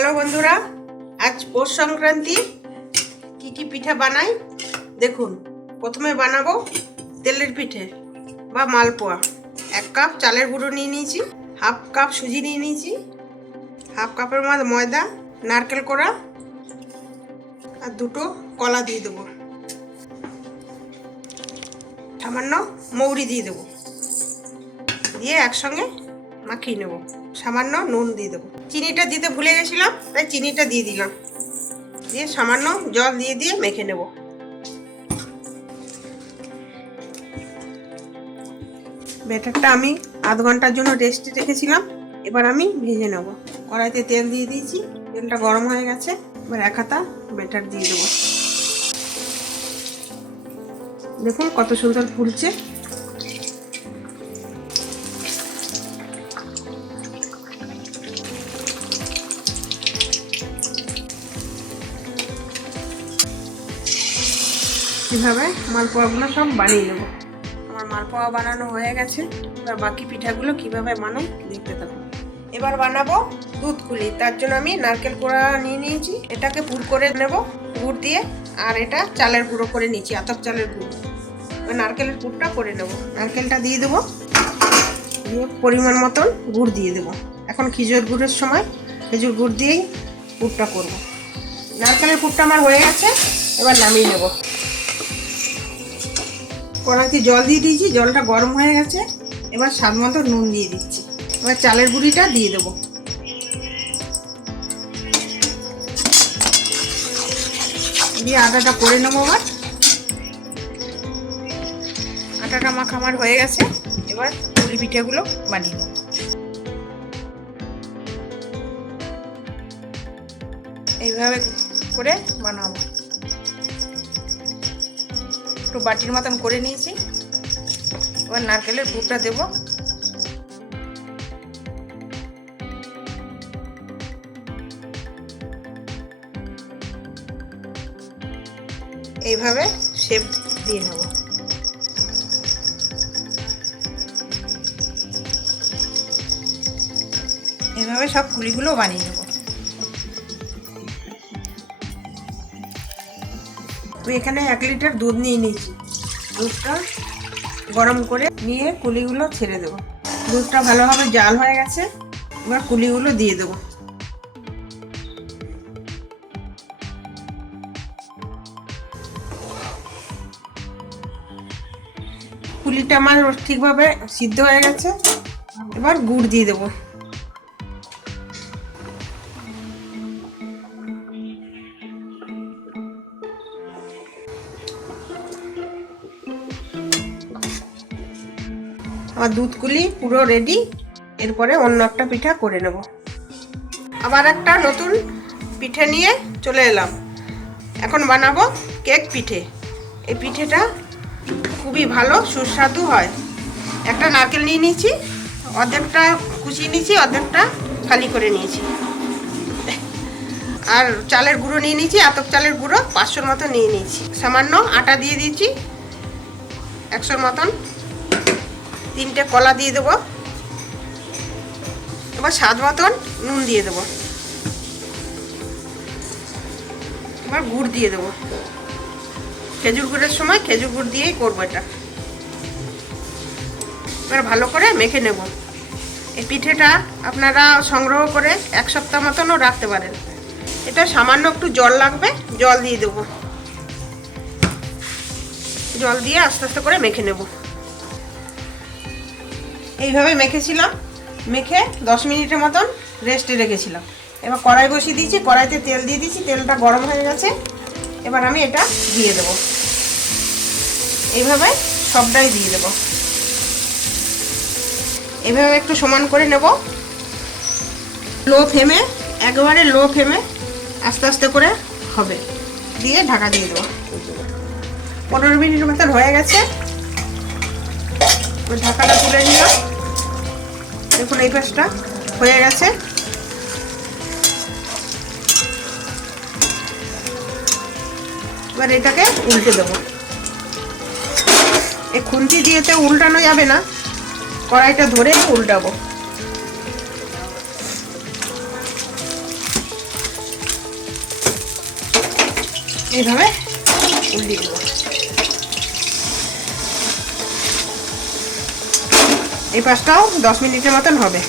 Hello বন্ধুরা, আজ পৌষ সংক্রান্তি। কি কি পিঠা বানাই? দেখুন, প্রথমে বানাবো তেলের পিঠে বা মালপোয়া। এক কাপ চালের গুঁড়ো নিয়ে নিয়েছি, হাফ কাপ সুজি নিয়ে নিয়েছি, হাফ কাপের মধ্যে ময়দা, নারকেল কোড়া আর দুটো কলা দিয়ে দেবো। সামান্য মৌরি দিয়ে দেবো। দিয়ে একসঙ্গে মাখিয়ে নেব? সামান্য নুন দিয়ে দেবো। চিনিটা দিতে ভুলে গেছিলাম, তাই চিনিটা দিয়ে দিলাম। দিয়ে সামান্য জল দিয়ে দিয়ে মেখে নেব। ব্যাটারটা আমি আধ ঘণ্টার জন্য রেস্টে রেখেছিলাম, এবার আমি ভেজে নেব। কড়াইতে তেল দিয়ে দিয়েছি, তেলটা গরম হয়ে গেছে, এবার এক হাতা ব্যাটার দিয়ে দেবো। দেখুন কত সুন্দর ফুলছে। কীভাবে মালপোয়াগুলো সব বানিয়ে নেব? আমার মালপোয়া বানানো হয়ে গেছে। এবার বাকি পিঠাগুলো কীভাবে বানাই দেখতে থাকো। এবার বানাবো দুধ কুলি। তার জন্য আমি নারকেল কোড়া নিয়ে নিয়েছি। এটাকে পুর করে নেব, গুড় দিয়ে। আর এটা চালের গুঁড়ো করে নিয়েছি আতপ চালের গুঁড়ো। নারকেলের পুরটা করে নেব। নারকেলটা দিয়ে দেবো। দিয়ে পরিমাণ মতন গুড় দিয়ে দেবো। এখন খিজুর গুড়ের সময় খেজুর গুড় দিয়েই পুরটা করব। নারকেলের পুরটা আমার হয়ে গেছে। এবার নামিয়ে নেব। কড়াইতে জল দিয়ে দিয়েছি, জলটা গরম হয়ে গেছে। এবার স্বাদ মতো নুন দিয়ে দিচ্ছি। এবার চালের গুঁড়িটা দিয়ে দেবো। দিয়ে আটাটা করে নেব আবার আটাটা মাখা আমার হয়ে গেছে। এবার পুলি পিঠেগুলো বানিয়ে নেব। এইভাবে করে বানাবো। একটু বাটির মতন করে নিয়েছি। এবার নারকেলের পুরটা দেব। এইভাবে শেপ দিয়ে নেব। এইভাবে সব কুলিগুলো বানিয়ে নেব। আমি এখানে এক লিটার দুধ নিয়ে নিয়েছি দুধটা গরম করে নিয়ে কুলিগুলো ছেড়ে দেবো। দুধটা ভালোভাবে জাল হয়ে গেছে, এবার কুলিগুলো দিয়ে দেবো। কুলিটা আমার ঠিকভাবে সিদ্ধ হয়ে গেছে, এবার গুড় দিয়ে দেবো। আমার দুধগুলি পুরো রেডি এরপরে অন্য একটা পিঠা করে নেব। আবার একটা নতুন পিঠে নিয়ে চলে এলাম। এখন বানাবো কেক পিঠে। এই পিঠেটা খুবই ভালো, সুস্বাদু হয়। একটা নারকেল নিয়ে নিয়েছি, অর্ধেকটা কুচিয়ে নিয়েছি, অর্ধেকটা খালি করে নিয়েছি। আর চালের গুঁড়ো নিয়ে নিয়েছি, আতপ চালের গুঁড়ো পাঁচশোর মতো নিয়ে নিয়েছি। সামান্য আটা দিয়ে দিয়েছি, একশোর মতন। তিনটে কলা দিয়ে দেবো। এবার স্বাদ মতন নুন দিয়ে দেবো। এবার গুড় দিয়ে দেবো। খেজুর গুড়ের সময় খেজুর গুড় দিয়েই করব এটা। এবার ভালো করে মেখে নেব। এই পিঠেটা আপনারা সংগ্রহ করে এক সপ্তাহ মতনও রাখতে পারেন। এটা সামান্য একটু জল লাগবে, জল দিয়ে দেবো। জল দিয়ে আস্তে আস্তে করে মেখে নেব। এইভাবে মেখেছিলাম, মেখে দশ মিনিটের মতন রেস্টে রেখেছিলাম। এবার কড়াই বসিয়ে দিয়েছি, কড়াইতে তেল দিয়ে দিয়েছি, তেলটা গরম হয়ে গেছে। এবার আমি এটা দিয়ে দেব। এইভাবে সবটাই দিয়ে দেব। এভাবে একটু সমান করে নেব। লো ফ্লেমে, একেবারে লো ফ্লেমে আস্তে আস্তে করে হবে। দিয়ে ঢাকা দিয়ে দেবো। পনেরো মিনিট মতন হয়ে গেছে। ঢাকাটা তুলে নিলাম। দেখুন, এই পাশটা হয়ে গেছে। এবার এটাকে উল্টে দেবো। এই খুন্তি দিয়েতে উল্টানো যাবে না। কড়াইটা ধরে উল্টাবো। এইভাবে উল্টে দেবো। এই পাশটাও দশ মিনিটের মতন হবে।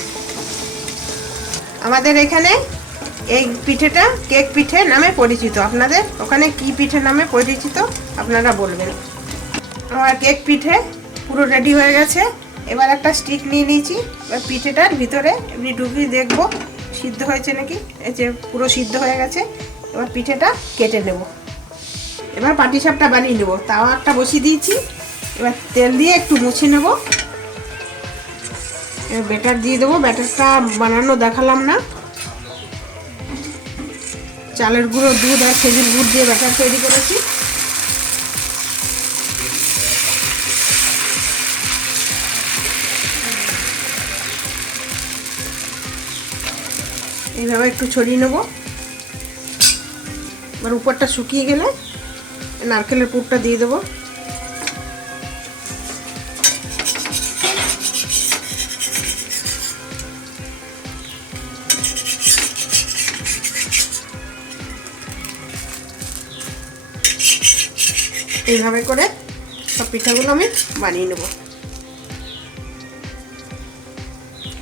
আমাদের এখানে এই পিঠেটা কেক পিঠে নামে পরিচিত। আপনাদের ওখানে কি পিঠে নামে পরিচিত আপনারা বলবেন। আমার কেক পিঠে পুরো রেডি হয়ে গেছে। এবার একটা স্টিক নিয়ে নিয়েছি। এবার পিঠেটার ভিতরে এমনি ডুবিয়ে দেখব। সিদ্ধ হয়েছে নাকি? এই যে পুরো সিদ্ধ হয়ে গেছে। এবার পিঠেটা কেটে নেব। এবার পাটিসাপটা বানিয়ে নেব। তাও একটা বসিয়ে দিয়েছি। এবার তেল দিয়ে একটু মুছে নেব। ব্যাটার দিয়ে দেবো। ব্যাটারটা বানানো দেখালাম না। চালের গুঁড়ো, দুধ আর খেজুর গুড় দিয়ে ব্যাটার তৈরি করেছি। এইভাবে একটু ছড়িয়ে নেব। এবার উপরটা শুকিয়ে গেলে নারকেলের পুরটা দিয়ে দেবো। এইভাবে করে সব পিঠাগুলো আমি বানিয়ে নেব।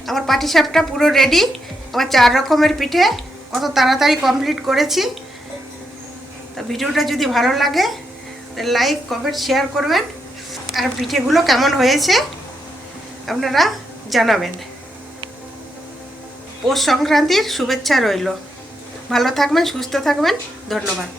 আমার পাটিসাপটা পুরো রেডি আমার চার রকমের পিঠে কত তাড়াতাড়ি কমপ্লিট করেছি। তা ভিডিওটা যদি ভালো লাগে লাইক কমেন্ট শেয়ার করবেন। আর পিঠেগুলো কেমন হয়েছে আপনারা জানাবেন। পৌষ সংক্রান্তির শুভেচ্ছা রইল। ভালো থাকবেন, সুস্থ থাকবেন। ধন্যবাদ।